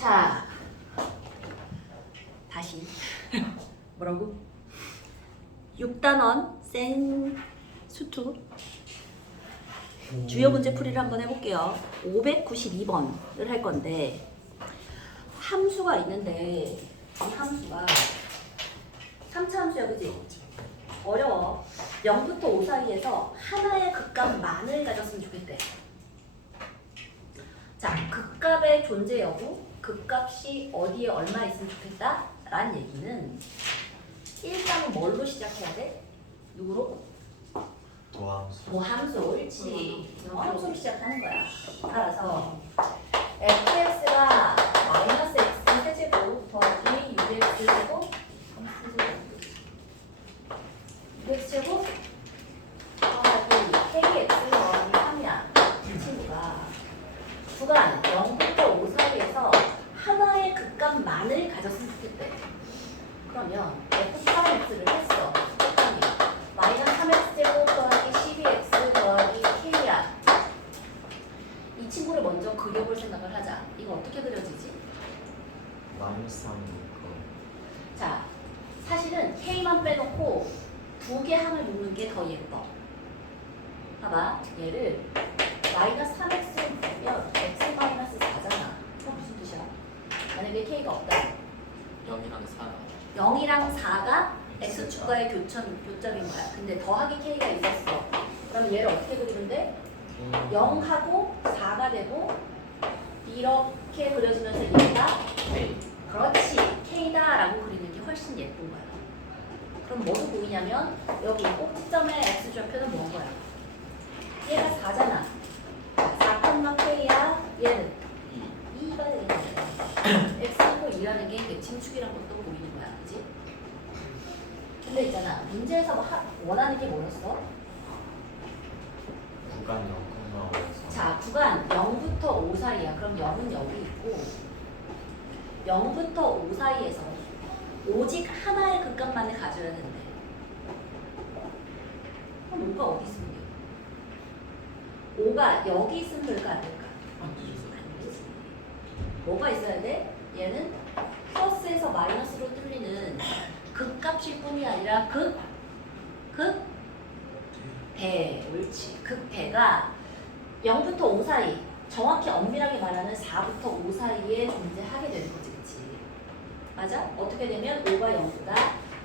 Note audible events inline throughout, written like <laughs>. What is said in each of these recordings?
자, 다시 <laughs> 뭐라고? 6단원 센 수투 주요 문제 풀이를 한번 해볼게요. 592번을 할 건데 함수가 있는데 이 함수가 3차 함수야, 그지? 어려워. 0부터 5 사이에서 하나의 극값만을 가졌으면 좋겠대. 자, 극값의 존재 여부, 극값이 어디에 얼마 있으면 좋겠다? 라는 얘기는 일단은 뭘로 시작해야 돼? 누구로? 도함수 도함수, 옳지. 도함수로 시작하는 거야. 따라서 fx가 1번. 봐봐. 얘를 마이너스 3x를 보면 x 마이너스 4잖아. 그럼 무슨 뜻이야? 만약에 k가 없다. 0이랑 4. 0이랑 4가 x축과의 교천, 교점인 거야. 근데 더하기 k가 있었어. 그럼 얘를 어떻게 그리는데? 음. 0하고 4가 되고 이렇게 그려지면서 얘가 k. 그렇지. k다 라고 그리는 게 훨씬 예쁜 거야. 그럼 뭐로 보이냐면 여기 꼭지점의 x 좌표는 뭔 거야? 얘가 4잖아. 4컴마 k야. 얘는 2가 되는 거야. x하고 2라는 게 대칭축이란 것도 보이는 거야. 그지? 근데 있잖아. 문제에서 뭐 하- 원하는 게 뭐였어? 구간 0,5에서 자, 구간 0부터 5 사이야. 그럼 0은 여기 있고 0부터 5 사이에서 오직 하나의 극값만을 가져야 되는데 그럼 5가 어디 있으면 돼? 5가 여기 있으면 될까 안 될까? 안 되죠 안 되지. 뭐가 있어야 돼? 얘는 플러스에서 마이너스로 뚫리는 극값일 뿐이 아니라 극, 극, 배, 옳지. 극배가 0부터 5 사이, 정확히 엄밀하게 말하면 4부터 5 사이에 존재하게 되는 그치? 맞아? 어떻게 되면 5가 0보다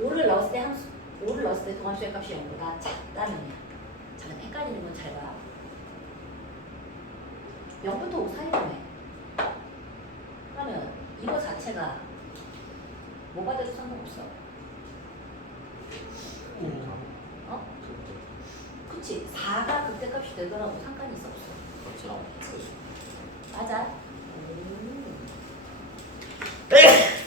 5를 넣었을 때 함수, 5를 넣었을 때 동함수의 값이 0보다 작다면이야. 잠깐 헷갈리는 건 잘 봐. 0부터 5 사이라며. 그러면 이거 자체가 뭐가 돼도 상관없어. 어? 그치? 4가 그때 값이 되더라도 상관이 있어 없어. 그렇죠 맞아. 그래요?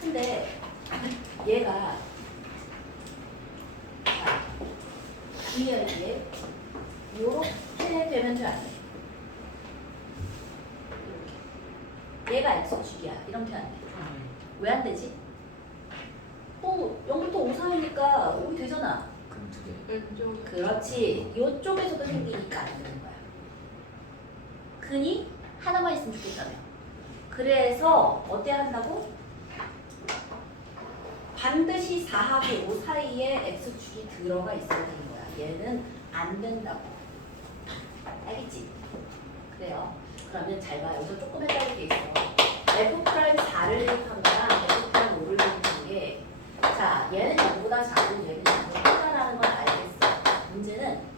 근데 얘가 자, 이해하기에 요렇게 되면 돼안 돼? 이렇게. 얘가 x축이야. 이러면 돼안 돼? 왜 안 되지? 어, 0부터 5 사이니까 5이 되잖아. 그럼 두개 왼쪽 그렇지. 생기니까 안 되는 거야. 근이 하나만 있으면 좋겠다며. 그래서 어때야 한다고? 반드시 4하고 5 사이에 x축이 들어가 있어야 되는 거야. 얘는 안 된다고. 알겠지? 그래요. 그러면 잘 봐. 여기서 조금 헷갈릴 게 있어. f 프라임 4를 대입한 거랑 f 프라임 5를 대입한 게 자, 얘는 0보다 작고 얘는 0보다 크다라는 걸 알겠어. 문제는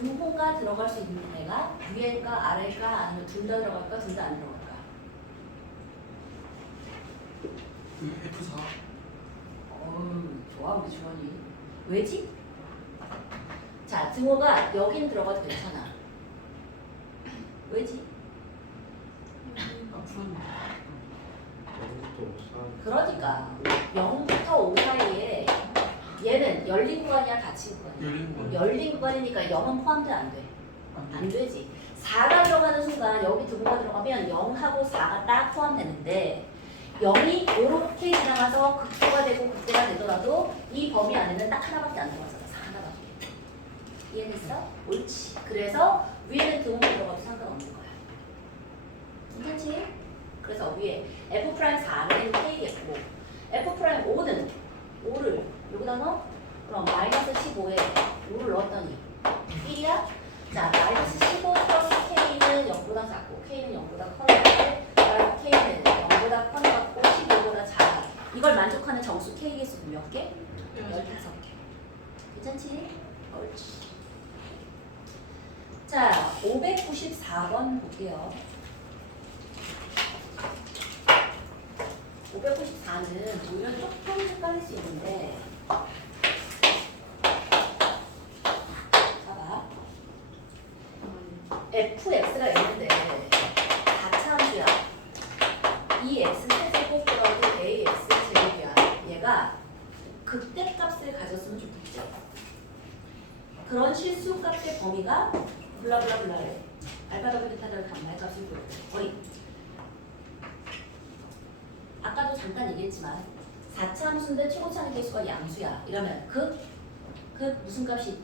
등호가 들어갈 수 있는 애가 위일까 아래일까 아니면 둘 다 들어갈까 둘 다 안 들어갈까? F4 어우 좋아 우리 주원이 왜지? 자 등호가 여긴 들어가도 괜찮아 왜지? 앞선 0부터 5 사이 그러니까 0부터 5 사이에 얘는 열린 구간이야 닫힌 구간이야? 열린 구간. 열린 구간이니까 0은 포함돼 안 돼? 안 되지. 4가 들어가는 순간 여기 두부가 들어가면 0하고 4가 딱 포함되는데 0이 이렇게 지나가서 극도가 되고 극대가 되더라도 이 범위 안에는 딱 하나밖에 안 들어가잖아. 4 하나밖에. 이해됐어? 옳지. 그래서 위에는 두부 들어가도 상관없는 거야. 괜찮지? 그래서 위에 f 프라임 4는 k 고 f 프라임 5는 넣어? 그럼 마이너스 15에 5를 넣었더니 1이야? 자, 마이너스 15 플러스 K는 0보다 작고 K는 0보다 커요. 따라서 K는 0보다 커졌고 15보다 작아. 이걸 만족하는 정수 K 개수는 몇 개? 15개. 괜찮지? 옳지. 자, 594번 볼게요. 594는 오히려 조금 헷갈릴 수 있는데 봐봐. fx가 있는데 가차함수야. 이 x 세제곱 더하기 ax 제곱이야. 얘가 극대값을 가졌으면 좋겠죠. 그런 실수값의 범위가 블라블라블라래. 알파 더블 베타 더블 감마의 값을 보여. 거의. 아까도 잠깐 얘기했지만 4차 함수인데 최고차는 개수가 양수야. 이러면 극, 극 무슨 값이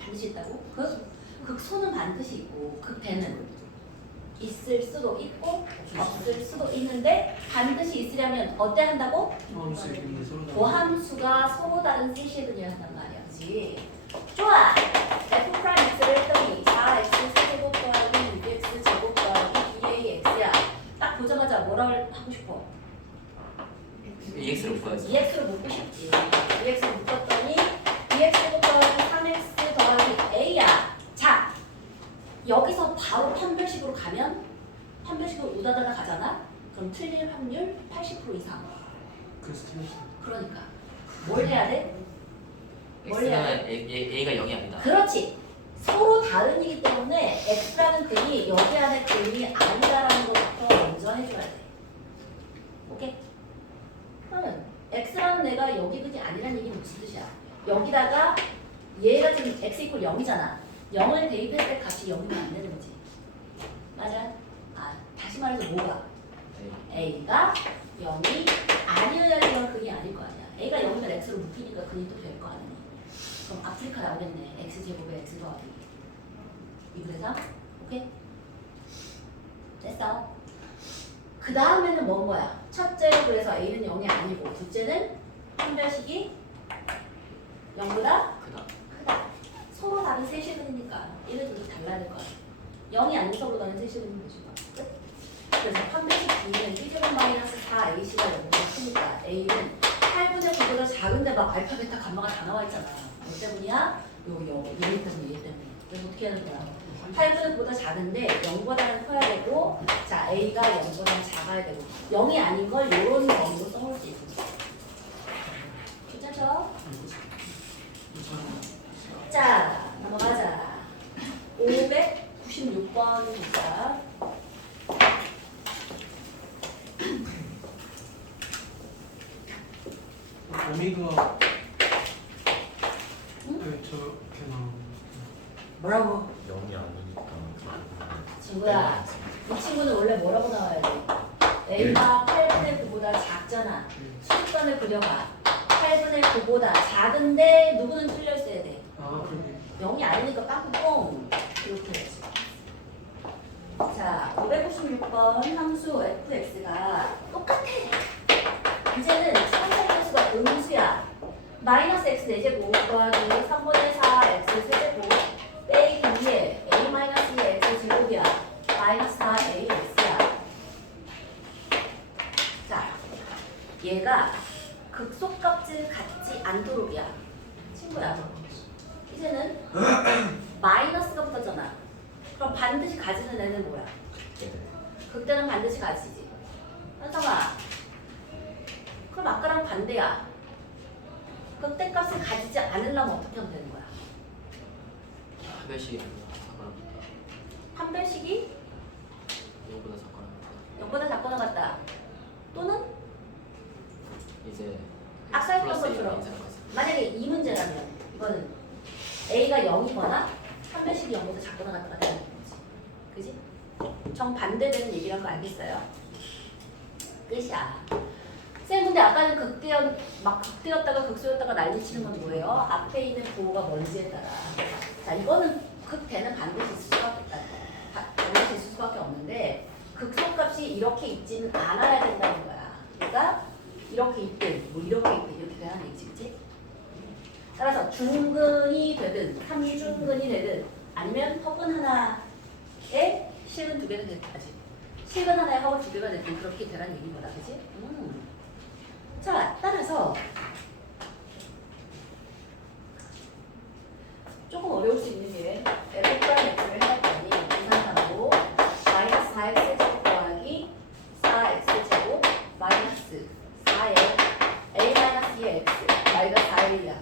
반드시 있다고? 극, 극소는 반드시 있고 극대는 있을 수도 있고 없을 수도 있는데 반드시 있으려면 어때 한다고? 포함수끼리 서로 다른 고함수가 서로 다른 셋이 분이야 한단 말이야. 그지? 좋아! f 프라임 x를 했더니 4x 세제곱 더하기 6x 제곱 더하기 2ax야. 딱 보자마자 뭐라 하고 싶어? EX를 묶어야지 2x를 묶고 싶지. 2x를 묶었더니 2x 제곱 더하기 3x 더하기 a야. 자, 여기서 바로 판별식으로 가면 판별식으로 우다다다 가잖아? 그럼 틀릴 확률 80% 이상. 그래서 틀렸어 그러니까 뭘 해야 돼? 뭘 해야 X는 A, A, A가 0이 아니다 그렇지. 서로 다른이기 때문에 x라는 근이 여기 안에 근이 아니다라는 것부터 먼저 해줘야 돼. 오케이? 그러면 x라는 애가 여기 근이 아니라는 얘기는 무슨 뜻이야? 여기다가 얘가 지금 x 이퀄 0이잖아. 0을 대입했을 때 값이 0이면 안 되는 거지. 맞아? 아, 다시 말해서 뭐가? A가 0이 아니어야지만 근이 아닐 거 아니야. a가 0이면 x로 묶이니까 근이 또될 거 아니니. 그럼 아프리카 나오겠네. x 제곱에 x 더하기 2분의 3? 오케이? 됐어. 그 다음에는 뭔 거야? 첫째로 그래서 a는 0이 아니고 둘째는 판별식이 0보다 크다 크다. 서로 다른 세시분이니까 얘네들도 달라야 될 거야. 0이 아닌 서로 다른 세시분인 거지. 끝. 그래서 판별식 B는 B제곱 마이너스 4AC가 0보다 크니까 A는 8분의 9보다 작은데 막 알파, 베타, 감마가 다 나와 있잖아. 뭐 때문이야? 요, 요, 얘 때문에, 얘 때문에. 그래서 어떻게 하는 거야? 8분의 9보다 작은데 0보다는 커야 되고 자 A가 0보다는 작아야 되고 0이 아닌 걸 요런 범위로 써볼 수 거야. 괜찮죠? 자, 넘어가자. 596번 봅시다. 오미가 응? 네, 저렇게 나오는 뭐라고? 0이 아니니까 친구야, 이 친구는 원래 뭐라고 나와야 돼? A가 8분의 9보다 작잖아. 수직선을 그려봐. 8분의 9보다 작은데 누구는 그러게 0이 아니니까 빵꾸뽕 이렇게 해야지. 자, 556번 함수 fx가 똑같아. 이제는 선택함수가 음수야. 마이너스 x 4제곱 더하기 3분의 4 x 세제곱 빼기 2에 a 마이너스 2 x 제곱이야. 마이너스 4 a x야. 자, 얘가 극소값을 갖지 않도록이야. 친구야. 이제는 마이너스가 붙었잖아. 그럼 반드시 가지는 애는 뭐야? 극대는 반드시 가지지. 현성아. 그럼 아까랑 반대야. 극대값을 가지지 않으려면 어떻게 하면 되는 거야? 판별식이 작거나 판별식이 이거보다 작거나 0보다 작거나 같다. 또는 이제 아까 했던 플러스 것처럼. 만약에 이 문제라면 이거는 A가 0이거나 판별식이 0보다 작거나 같다가 되는 거지. 그지? 정반대되는 얘기란 거 알겠어요? 끝이야. 쌤 근데 아까는 극대였 막 극대였다가 극소였다가 난리치는 건 뭐예요? 앞에 있는 부호가 뭔지에 따라. 자 이거는 극대는 반드시 있을 수밖에. 바- 반드시 있을 수밖에 없는데 극소값이 이렇게 있지는 않아야 된다는 거야. 그러니까 이렇게 있든 뭐 이렇게 있든 이렇게 되는 얘기지, 그치? 따라서 중근이 되든 삼중근이 되든 아니면 허근 하나에 실근 두 개가 됐든 아직 실근 하나에 허근 두 개가 됐든 그렇게 되라는 얘기인 거다, 그치? 음. 자, 따라서 조금 어려울 수 있는 게 f 프라임 x를 해봤더니 계산하고 마이너스 4x 제곱 더하기 4x 제곱 마이너스 4에 a 마이너스 2의 x 마이너스 4의 1이야.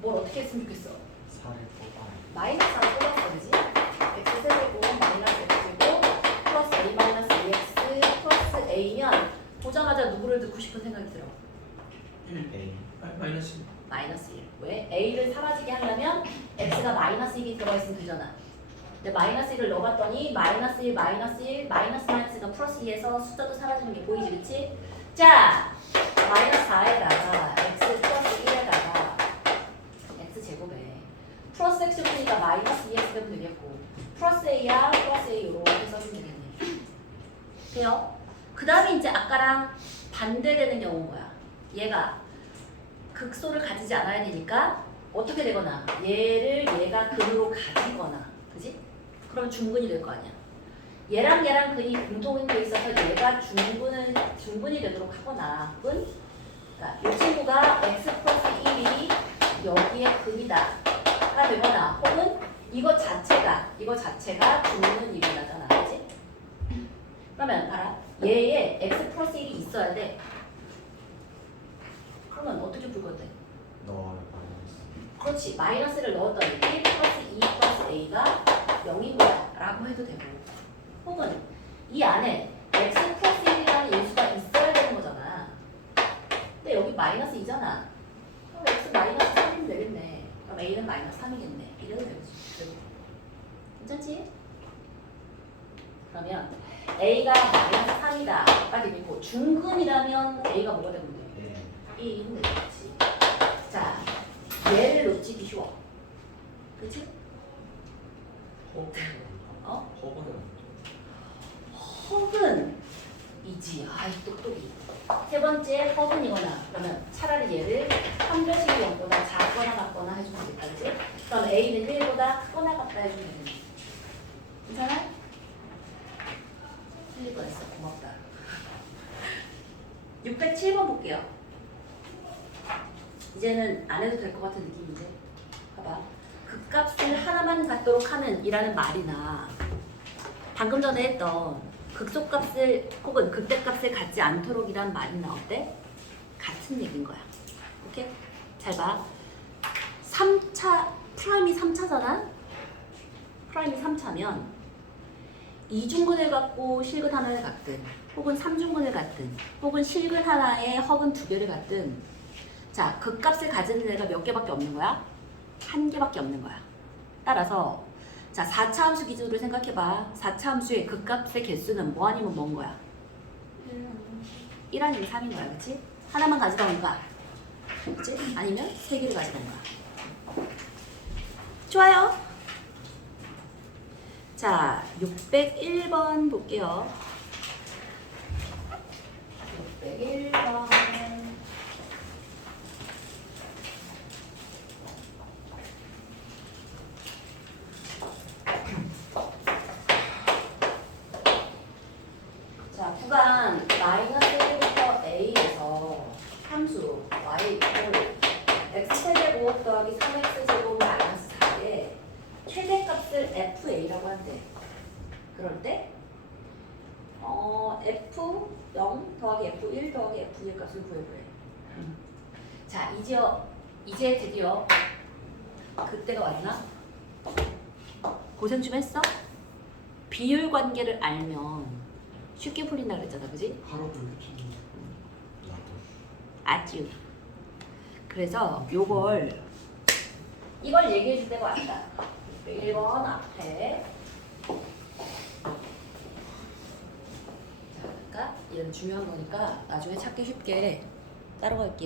뭘 어떻게 했으면 좋겠어? 살을 뽑아야 마이너스 4를 뽑았어, 그지? x 세제곱 마이너스 x 제곱 플러스 a 마이너스 2x 플러스 a면 보자마자 누구를 듣고 싶은 생각이 들어? 1 A 마이너스 마이너스 1. 왜? a를 사라지게 하려면 x가 마이너스 1이 들어가 있으면 되잖아. 근데 마이너스 1을 넣어봤더니 마이너스 1, 마이너스 1, 마이너스 마이너스가 플러스 2에서 숫자도 사라지는 게 보이지, 그치? 자, 마이너스 4에다가 x 플러스 1에다가 x 제곱에 플러스 x 제곱이니까 마이너스 2x 되면 되겠고 플러스 a야 플러스 a 이렇게 써주면 되겠네. 돼요? 그 다음에 이제 아까랑 반대되는 경우인 거야. 얘가 극소를 가지지 않아야 되니까 어떻게 되거나 얘를 얘가 근으로 가지거나 그지? 그러면 중근이 될 거 아니야. 얘랑 얘랑 근이 공통인 게 있어서 얘가 중근을 중근이 되도록 하거나 혹은 그러니까 이 친구가 x 플러스 1이 여기에 근이다 가 되거나 혹은 이거 자체가 이거 자체가 중근은 일어나잖아, 그지? 그러면 봐라 얘에 x 플러스 1이 있어야 돼. 그러면 어떻게 풀 건데? 그렇지. 마이너스를 넣었더니 1 플러스 2 플러스 A가 0인 거야? 라고 해도 되고. 혹은 이 안에 X 플러스 1이라는 인수가 있어야 되는 거잖아. 근데 여기 마이너스 2잖아. 그럼 X 마이너스 3이면 되겠네. 그럼 A는 마이너스 3이겠네. 이래도 되겠지. 괜찮지? 그러면 A가 마이너스 3이다. 까지 있고 중근이라면 A가 뭐가 되는 거야? 1 넣지. 자, 얘를 놓치기 쉬워. 그치? 어? 허브는 허근. 이지. 아이, 똑똑이. 세 번째, 허근이거나. 그러면 차라리 얘를 선별식이 0보다 작거나 같거나 해주면 되겠지? 그럼 A는 1보다 크거나 같다 해주면 되는 거지. 괜찮아? 틀릴 뻔했어. 고맙다. <laughs> 607번 볼게요. 이제는 안 해도 될 것 같은 느낌인데 봐봐 극값을 하나만 갖도록 하는 이라는 말이나 방금 전에 했던 극소값을 혹은 극대값을 갖지 않도록 이란 말이나 어때? 같은 얘기인 거야 오케이? 잘 봐 3차 프라임이 3차잖아 프라임이 3차면 이중근을 갖고 실근 하나를 갖든 혹은 삼중근을 갖든 혹은 실근 하나에 허근 두 개를 갖든 자, 극값을 가지는 애가 몇 개밖에 없는 거야? 한 개밖에 없는 거야. 따라서 자, 4차 함수 기준으로 생각해 봐. 4차 함수의 극값의 개수는 뭐 아니면 뭔 거야? 1 아니면 3인 거야. 그치 하나만 가져가니까. 그치 아니면 세 개를 가져가는 거야. 좋아요. 자, 601번 볼게요. 601번. 자, 구간 마이너스 1부터 a에서 함수 y 이퀄 x 세제곱 더하기 3x 제곱 마이너스 4의 최대값을 fa라고 한대. 그럴 때 어, f 0 더하기 f 1 더하기 f 1 값을 구해보래. 자, 이제 이제 드디어 그때가 왔나? 고생 좀 했어? 비율 관계를 알면 쉽게 풀린다 그랬잖아, 그지? 바로 그렇게 아주. 그래서 요걸 이걸 얘기해 줄 때가 왔다. 1번 앞에 자, 그러니까 이런 중요한 거니까 나중에 찾기 쉽게 따라갈게요.